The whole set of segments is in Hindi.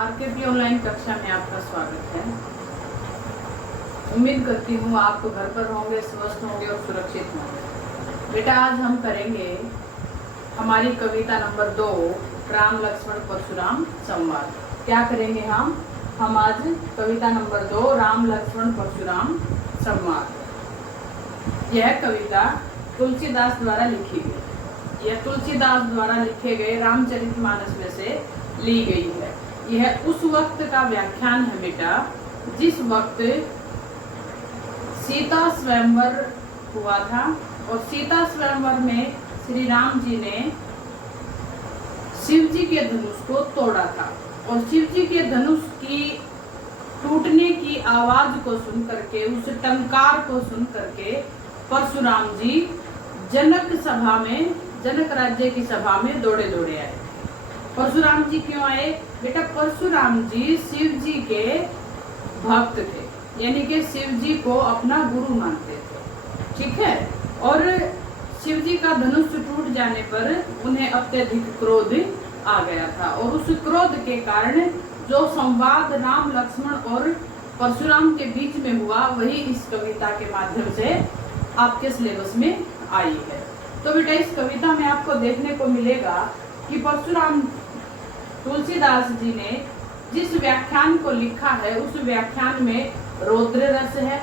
आरकेपी ऑनलाइन कक्षा में आपका स्वागत है। उम्मीद करती हूँ आप घर पर होंगे, स्वस्थ होंगे और सुरक्षित होंगे। बेटा, आज हम करेंगे हमारी कविता नंबर 2, राम लक्ष्मण परशुराम संवाद। क्या करेंगे हम आज कविता नंबर 2, राम लक्ष्मण परशुराम संवाद। यह कविता तुलसीदास द्वारा लिखी गई। यह तुलसीदास द्वारा लिखे गए रामचरितमानस में से ली गई है। यह उस वक्त का व्याख्यान है बेटा, जिस वक्त सीता स्वयंवर हुआ था और सीता स्वयंवर में श्री राम जी ने शिव जी के धनुष को तोड़ा था और शिव जी के धनुष की टूटने की आवाज को सुन करके, उस टंकार को सुन करके परशुराम जी जनक सभा में, जनक राज्य की सभा में दौड़े दौड़े आए। परशुराम जी क्यों आए बेटा? परशुराम जी शिव जी के भक्त थे, यानी कि शिव जी को अपना गुरु मानते थे, ठीक है। और शिव जी का धनुष टूट जाने पर उन्हें अत्यधिक क्रोध आ गया था और उस क्रोध के कारण जो संवाद राम लक्ष्मण और परशुराम के बीच में हुआ, वही इस कविता के माध्यम से आपके सिलेबस में आई है। तो बेटा, इस कविता में आपको देखने को मिलेगा कि परशुराम तुलसीदास जी ने जिस व्याख्यान को लिखा है, उस व्याख्यान में रौद्र रस है,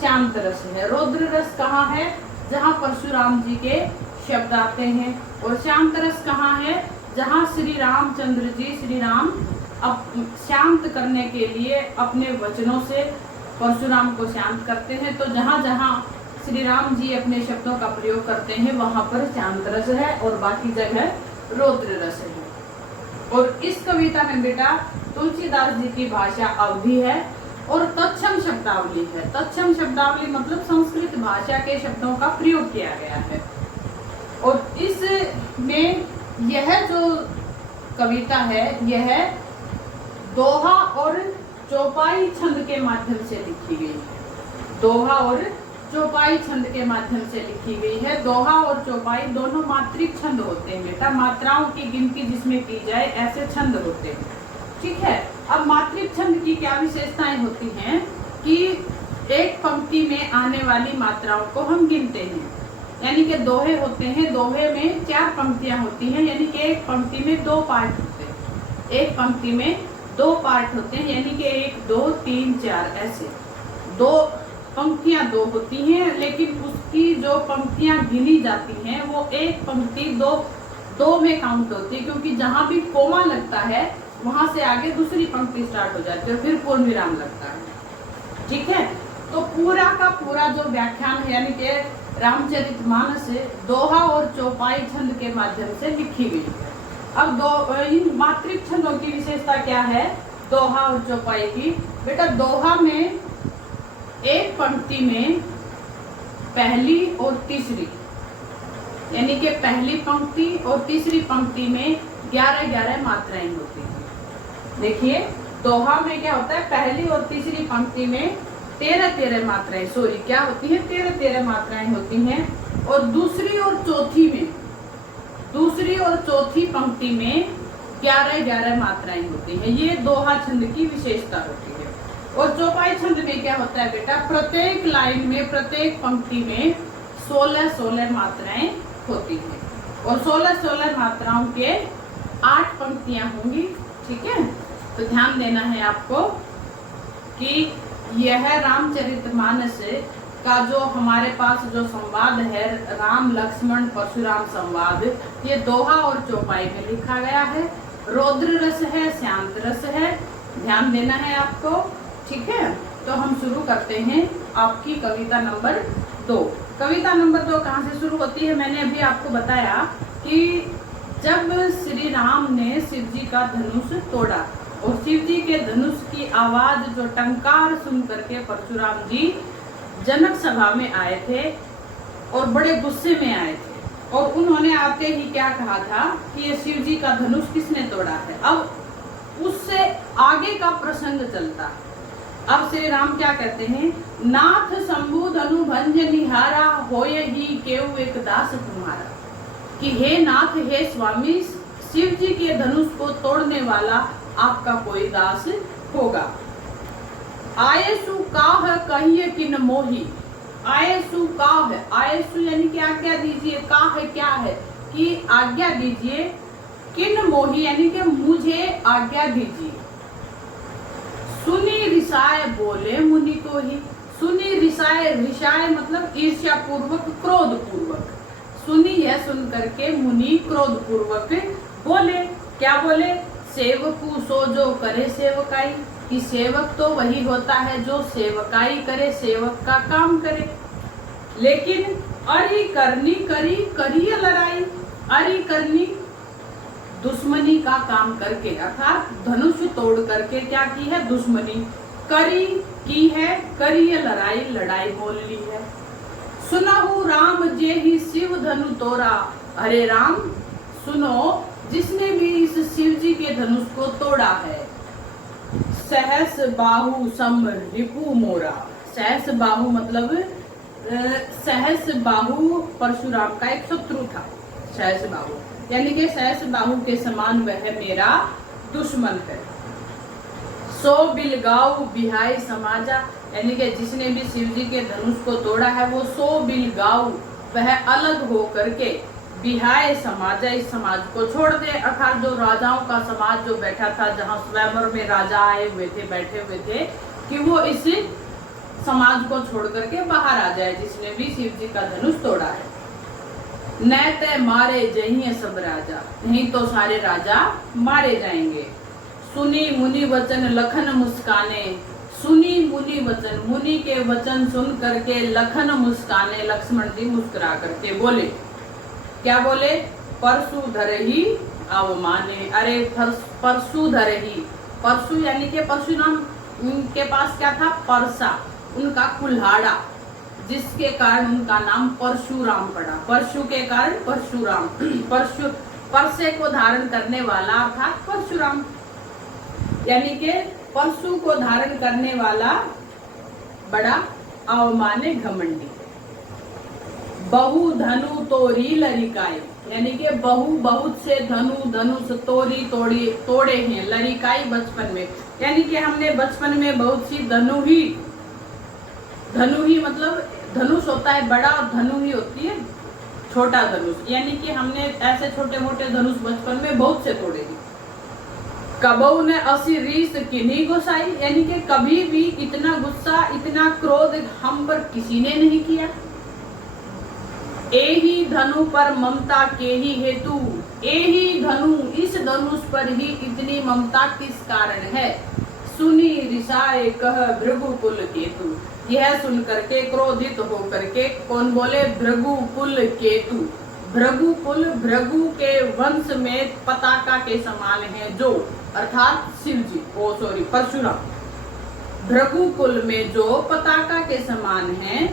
शांत रस है। रौद्र रस कहाँ है? जहाँ परशुराम जी के शब्द आते हैं। और शांत रस कहाँ है? जहाँ श्री रामचंद्र जी, श्री राम शांत करने के लिए अपने वचनों से परशुराम को शांत करते हैं। तो जहाँ जहाँ श्री राम जी अपने शब्दों का प्रयोग करते हैं, वहां पर शांत रस है और बाकी जगह रौद्र रस है। और इस कविता में बेटा तुलसीदास जी की भाषा अवधी है और तत्सम शब्दावली है। तत्सम शब्दावली मतलब संस्कृत भाषा के शब्दों का प्रयोग किया गया है। और इसमें यह जो कविता है, यह दोहा और चौपाई छंद के माध्यम से लिखी गई है। दोहा और चौपाई छंद के माध्यम से लिखी गई है। दोहा और चौपाई दोनों मात्रिक छंद होते हैं बेटा, मात्राओं की गिनती जिसमें की जाए, ऐसे छंद होते हैं, ठीक है। अब मात्रिक छंद की क्या विशेषताएं होती हैं कि एक पंक्ति में आने वाली मात्राओं को हम गिनते हैं, यानी कि दोहे होते हैं। दोहे में 4 पंक्तियां होती हैं, यानी कि एक पंक्ति में 2 पार्ट होते हैं। एक पंक्ति में 2 पार्ट होते हैं, यानी कि 1 2 3 4 ऐसे 2 पंक्तियां 2 होती हैं, लेकिन उसकी जो पंक्तियां गिनी जाती हैं वो एक पंक्ति 2 में काउंट होती है, क्योंकि जहां भी कोमा लगता है वहां से आगे दूसरी पंक्ति स्टार्ट हो जाती है और फिर पूर्ण विराम लगता है, ठीक है। तो पूरा का पूरा जो व्याख्यान है, यानी कि रामचरितमानस दोहा और चौपाई छंद के माध्यम से लिखी गई है। अब इन मात्रिक छंदों की विशेषता क्या है दोहा और चौपाई की? बेटा, दोहा में एक पंक्ति में पहली और तीसरी, यानी कि पहली पंक्ति और तीसरी पंक्ति में 11-11 मात्राएं होती हैं। देखिए, दोहा में क्या होता है, पहली और तीसरी पंक्ति में 13-13 मात्राएं, क्या होती है? 13-13 मात्राएं होती हैं। और दूसरी और चौथी पंक्ति में 11-11 मात्राएं होती हैं। ये दोहा छंद की विशेषता होती है। और चौपाई छंद में क्या होता है बेटा? प्रत्येक लाइन में, प्रत्येक पंक्ति में 16-16 मात्राएं होती हैं और 16-16 मात्राओं के 8 पंक्तियां होंगी, ठीक है। तो ध्यान देना है आपको कि यह रामचरितमानस का जो हमारे पास जो संवाद है, राम लक्ष्मण परशुराम संवाद, ये दोहा और चौपाई में लिखा गया है। रौद्र रस है, शांत रस है, ध्यान देना है आपको, ठीक है। तो हम शुरू करते हैं आपकी कविता नंबर 2। कविता नंबर 2 कहाँ से शुरू होती है? मैंने अभी आपको बताया कि जब श्री राम ने शिव जी का धनुष तोड़ा और शिव जी के धनुष की आवाज, जो टंकार सुन करके परशुराम जी जनक सभा में आए थे और बड़े गुस्से में आए थे। और उन्होंने आते ही क्या कहा था कि ये शिव जी का धनुष किसने तोड़ा है। अब उससे आगे का प्रसंग चलता है। अब श्री राम क्या कहते हैं? नाथ शंभु धनु भंज निहारा, होय ही केउ एक दास तुम्हारा। कि हे नाथ, हे स्वामी, शिव जी के धनुष को तोड़ने वाला आपका कोई दास होगा। आयसु काह कहिए किन मोही, आयसु काह, आयसु यानी कि आज्ञा दीजिए, काह क्या है कि आज्ञा दीजिए, किन मोही यानी कि मुझे आज्ञा दीजिए। सुनी रिसाय बोले मुनि को ही, सुनी रिसाय, रिसाय मतलब ईर्ष्या पूर्वक, क्रोध पूर्वक। सुनी यह सुन करके मुनि क्रोध पूर्वक बोले, क्या बोले, सेवकु सो जो करे सेवकाई, कि सेवक तो वही होता है जो सेवकाई करे, सेवक का काम करे। लेकिन अरि करनी करी, करिए लड़ाई, अरि करनी दुश्मनी का काम करके, अर्थात धनुष तोड़ करके क्या की है, दुश्मनी करी की है, करिए लड़ाई, लड़ाई बोल ली है। सुनहु राम जे ही शिव धनु तोड़ा, अरे राम सुनो जिसने भी इस शिव जी के धनुष को तोड़ा है। सहस बाहु सम रिपु मोरा, सहस बाहु मतलब सहस बाहु परशुराम का एक शत्रु था। सहस बाहु यानी कि सहस बाहु के समान वह मेरा दुश्मन है। सो बिलगाऊ बिहाई समाजा, यानी कि जिसने भी शिव जी के धनुष को तोड़ा है वो सो बिलगाऊ, वह अलग हो करके बिहाय समाजा, इस समाज को छोड़ दे, अर्थात जो राजाओं का समाज जो बैठा था, जहाँ स्वयंवर में राजा आए हुए थे, बैठे हुए थे, कि वो इस समाज को छोड़ करके बाहर आ जाए जिसने भी शिव जी का धनुष तोड़ा है। न तय मारे जहिए सब राजा, नहीं तो सारे राजा मारे जाएंगे। सुनी मुनि वचन लखन मुस्काने, सुनी मुनि वचन, मुनि के वचन सुन करके लखन मुस्काने, लक्ष्मण जी मुस्कुरा करके बोले, क्या बोले, परशु धरही अवमाने, अरे परशु धरही, परशु यानी कि परशुराम उनके पास क्या था, परसा, उनका कुल्हाड़ा, जिसके कारण उनका नाम परशुराम पड़ा। परशु के कारण परशुराम, परशु परसे को धारण करने वाला अर्थात परशुराम, यानी कि परशु को धारण करने वाला बड़ा अवमाने घमंडी। बहु धनु तोरी लरिकाई, यानी कि बहु बहुत से धनु धनुष तोरी तोड़े हैं, लरिकाई बचपन में, यानी कि हमने बचपन में बहुत सी धनु ही मतलब धनुष होता है बड़ा और धनु ही होती है छोटा धनुष, यानी कि हमने ऐसे छोटे मोटे धनुष बचपन में बहुत से तोड़े हैं। कबहू ने असी रीस किन्हीं गुस्साई, यानी कि कभी भी इतना गुस्सा इतना क्रोध हम पर किसी ने नहीं किया। एही धनु पर ममता के ही हेतु, एही धनु, इस धनुष पर ही इतनी ममता किस कारण है। सुनी रिसाए कह भृगुकुल केतु, यह सुन करके क्रोधित हो करके कौन बोले, भृगुकुल केतु। भृगुकुल, भृगु के वंश में पताका के समान है जो, अर्थात शिव जी, परशुराम, भृगुकुल में जो पताका के समान है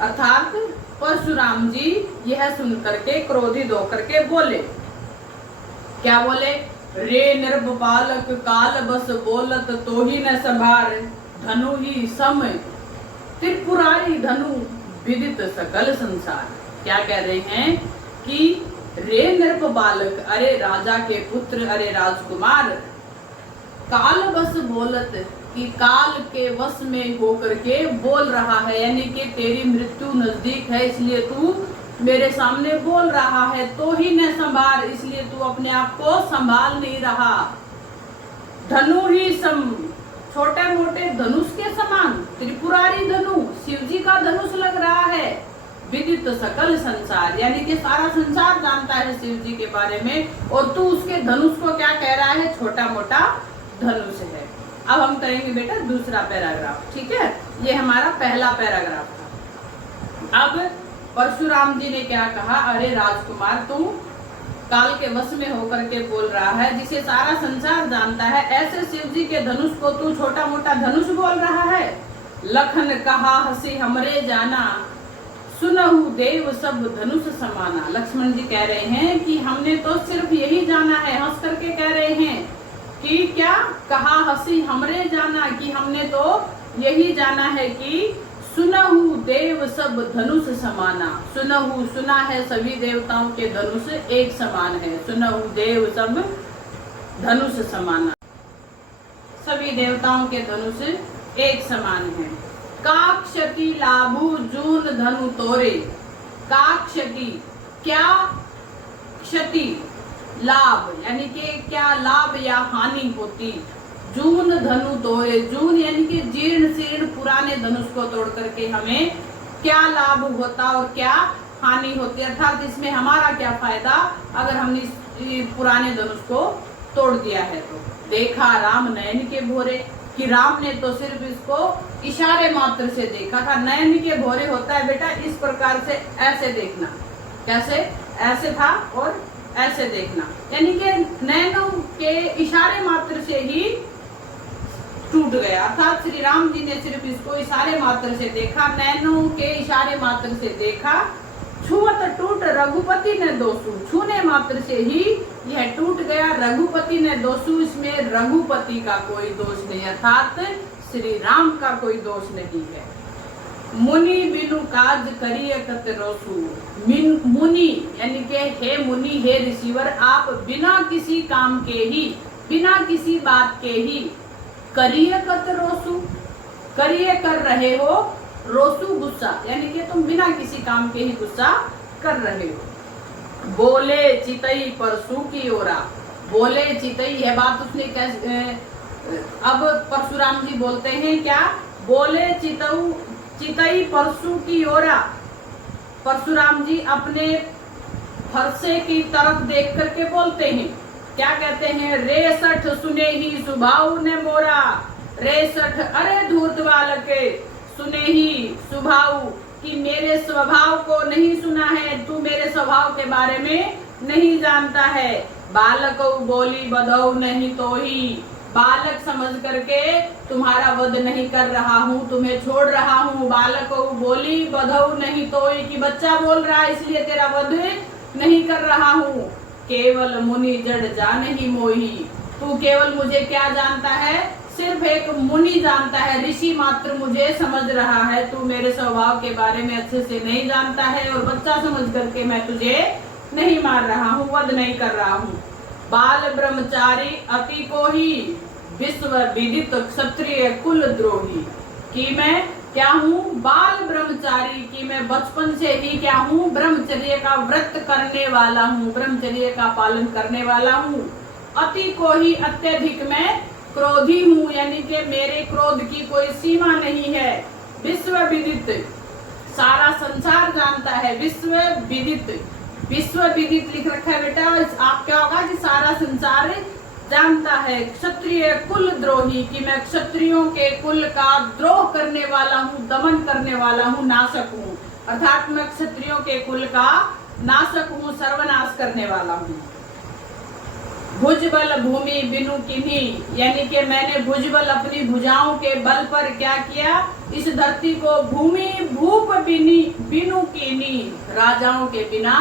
अर्थात परशुराम जी, यह सुन करके क्रोधित होकर के बोले, क्या बोले, रे नृप बालक काल बस बोलत तो ही न संभार, धनु ही सम त्रिपुरारी धनु विदित सकल संसार। क्या कह रहे हैं कि रे नृप बालक, अरे राजा के पुत्र, अरे राजकुमार, काल बस बोलत, कि काल के वश में होकर के बोल रहा है, यानी कि तेरी मृत्यु नजदीक है इसलिए तू मेरे सामने बोल रहा है, तो ही न संभार, इसलिए तू अपने आप को संभाल नहीं रहा। धनु ही सम, छोटे मोटे धनुष के समान, त्रिपुरारी धनु, शिव जी का धनुष लग रहा है। विदित सकल संसार, यानी कि सारा संसार जानता है शिव जी के बारे में, और तू उसके धनुष को क्या कह रहा है, छोटा मोटा धनुष है। अब हम करेंगे बेटा दूसरा पैराग्राफ, ठीक है, ये हमारा पहला पैराग्राफ था। अब परशुराम जी ने क्या कहा, अरे राजकुमार तू काल के वश में होकर के बोल रहा है, जिसे सारा संसार जानता है, ऐसे शिव जी के धनुष को तू छोटा मोटा धनुष बोल रहा है। लखन कहा हंसी हमरे जाना, सुनहु देव सब धनुष समाना। लक्ष्मण जी कह रहे हैं कि हमने तो सिर्फ यही जाना है, हंस करके कह रहे हैं कि क्या कहा हंसी हमरे जाना, कि हमने तो यही जाना है कि सुनहु देव सब धनुष समाना। सुनहु, सुना है सभी देवताओं के धनुष एक समान है, सुनहु देव सब धनुष समाना। सभी देवताओं के धनुष एक समान है। का क्षति लाभु जून धनु तोरे। का क्षति, क्या क्षति, लाभ यानी कि क्या लाभ या हानि होती। जून धनु तोरे, जून यानी कि जीर्ण शीर्ण पुराने धनुष को तोड़ करके हमें क्या लाभ होता और क्या हानि होती, अर्थात इसमें हमारा क्या फायदा अगर हमने इस पुराने धनुष को तोड़ दिया है तो। देखा राम नयन के भोरे, कि राम ने तो सिर्फ इसको इशारे मात्र से देखा था। नयन के भोरे होता है बेटा इस प्रकार से, ऐसे देखना, कैसे, ऐसे था और ऐसे देखना, यानी कि नैनों के इशारे मात्र से ही टूट गया, अर्थात श्री राम जी ने सिर्फ इसको इशारे मात्र से देखा, नैनों के इशारे मात्र से देखा। छुअत टूट रघुपति ने दोषु, छूने मात्र से ही यह टूट गया। रघुपति ने दोषु, इसमें रघुपति का कोई दोष नहीं, अर्थात श्री राम का कोई दोष नहीं है। मुनि बिनु काज करिय कत रोसु, मुनि यानी कि हे मुनि, हे रिसीवर, आप बिना किसी काम के ही, बिना किसी बात के ही, करिय कत रोसु, करिय कर रहे हो, रोसु गुस्सा, यानी कि तुम बिना किसी काम के ही गुस्सा कर रहे हो। बोले चितई परसु की ओरा, बोले चितई, यह बात उसने कैसे, अब परशुराम जी बोलते हैं क्या, बोले चितई परसु की ओरा। परशुराम जी अपने फरसे की तरफ देख करके बोलते हैं, क्या कहते हैं, रे सठ सुने ही सुभाव ने मोरा, रे सठ अरे धूर्त बालके, सुने ही सुभाव, कि मेरे स्वभाव को नहीं सुना है, तू मेरे स्वभाव के बारे में नहीं जानता है। बालक बोली बधौ नहीं तो ही, बालक समझ करके तुम्हारा वध नहीं कर रहा हूँ, तुम्हें छोड़ रहा हूँ। बालक बोली बधौ नहीं तो ही, कि बच्चा बोल रहा है इसलिए तेरा वध नहीं कर रहा हूँ। केवल मुनि जड़ जान ही मोही, तू केवल मुझे क्या जानता है, सिर्फ एक मुनि जानता है, ऋषि मात्र मुझे समझ रहा है, तू मेरे स्वभाव के बारे में अच्छे से नहीं जानता है और बच्चा समझ करके मैं तुझे नहीं मार रहा हूँ, वध नहीं कर रहा हूँ। बाल ब्रह्मचारी अति को ही, विश्व विदित क्षत्रिय कुल द्रोही, कि मैं क्या हूँ, बाल ब्रह्मचारी, कि मैं बचपन से ही क्या हूँ, ब्रह्मचर्य का व्रत करने वाला हूँ, ब्रह्मचर्य का पालन करने वाला हूँ। अति को ही, अत्यधिक मैं क्रोधी हूँ, यानी कि मेरे क्रोध की कोई सीमा नहीं है। विश्व विदित, सारा संसार जानता है, विश्व विदित, विश्व विदित लिख रखा है बेटा, आप क्या होगा कि सारा संसार जानता है। क्षत्रिय कुल द्रोही, कि मैं क्षत्रियों के कुल का द्रोह करने वाला हूँ, दमन करने वाला हूँ, नाशक हूँ, अर्थात मैं क्षत्रियों के कुल का नाशक हूँ, सर्वनाश करने वाला हूँ। भुजबल भूमि बिनु किन्ही, यानी कि मैंने भुजबल अपनी भुजाओं के बल पर क्या किया, इस धरती को भूमि भूप बिनु कीनी, राजाओं के बिना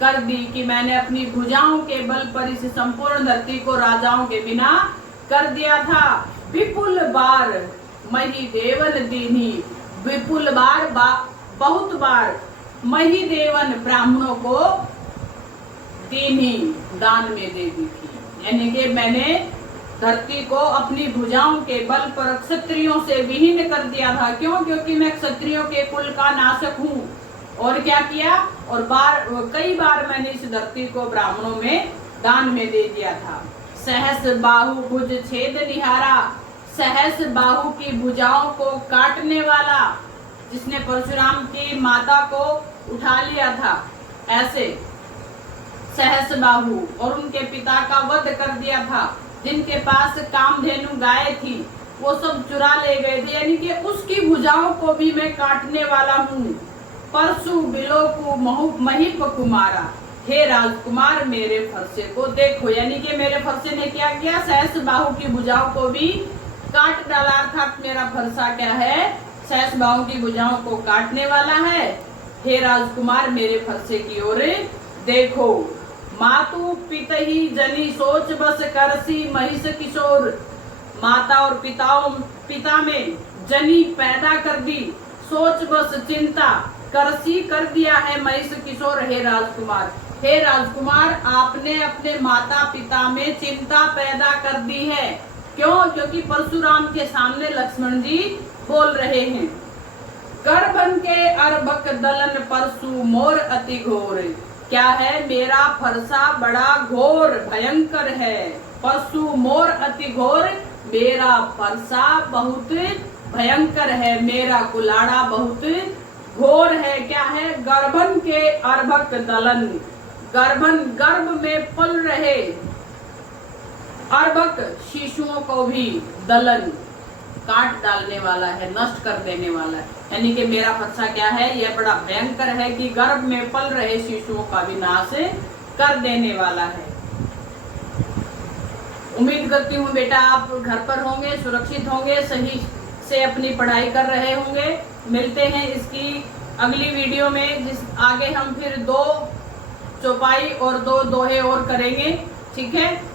कर दी, कि मैंने अपनी भुजाओं के बल पर इस संपूर्ण धरती को राजाओं के बिना कर दिया था। विपुल बार मही देवन दीनी, विपुल बार बहुत बार मही देवन ब्राह्मणों को दीनी, दान में दे दी थी, यानी कि मैंने धरती को अपनी भुजाओं के बल पर क्षत्रियों से विहीन कर दिया था। क्यों? क्योंकि मैं क्षत्रियों के कुल का नाशक हूँ। और क्या किया, और कई बार मैंने इस धरती को ब्राह्मणों में दान में दे दिया था। सहस बाहु भुज छेद निहारा, सहस बाहु की भुजाओं को काटने वाला, जिसने परशुराम की माता को उठा लिया था, ऐसे सहस बाहु, और उनके पिता का वध कर दिया था। जिनके पास कामधेनु गाय थी वो सब चुरा ले गए थे, यानी कि उसकी भुजाओं को भी मैं काटने वाला हूँ। परसु बिलोकु महिप कुमारा, हे राजकुमार मेरे फरसे को देखो, यानी कि मेरे फरसे ने क्या किया, सहस बाहु की भुजाओं को भी काट डाला, अर्थात मेरा फरसा क्या है, सहस बाहु की भुजाओं को काटने वाला है। हे राजकुमार मेरे फरसे की ओर देखो। मातु पितहि जनी सोच बस करसी महिष किशोर, माता और पिता में जनी पैदा कर दी, सोच बस चिंता करसी कर दिया है महिष किशोर। हे राजकुमार, हे राजकुमार, आपने अपने माता पिता में चिंता पैदा कर दी है। क्यों? क्योंकि परशुराम के सामने लक्ष्मण जी बोल रहे हैं, गर्भन के अर्भक दलन परशु मोर अति घोर। क्या है? मेरा फरसा बड़ा घोर भयंकर है। परशु मोर अति घोर, मेरा फरसा बहुत भयंकर है, मेरा कुलाड़ा बहुत घोर है। क्या है? गर्भन के अर्भक दलन, गर्भन गर्भ में पल रहे अर्भक शिशुओं को भी दलन काट डालने वाला है, नष्ट कर देने वाला है। यानी कि मेरा फरसा क्या है? यह बड़ा भयंकर है कि गर्भ में पल रहे शिशुओं का भी नाश कर देने वाला है। उम्मीद करती हूँ बेटा आप घर पर होंगे, सुरक्षित होंगे, सही से अपनी पढ़ाई कर रहे होंगे। मिलते हैं इसकी अगली वीडियो में, जिस आगे हम फिर 2 चौपाई और 2 दोहे और करेंगे। ठीक है।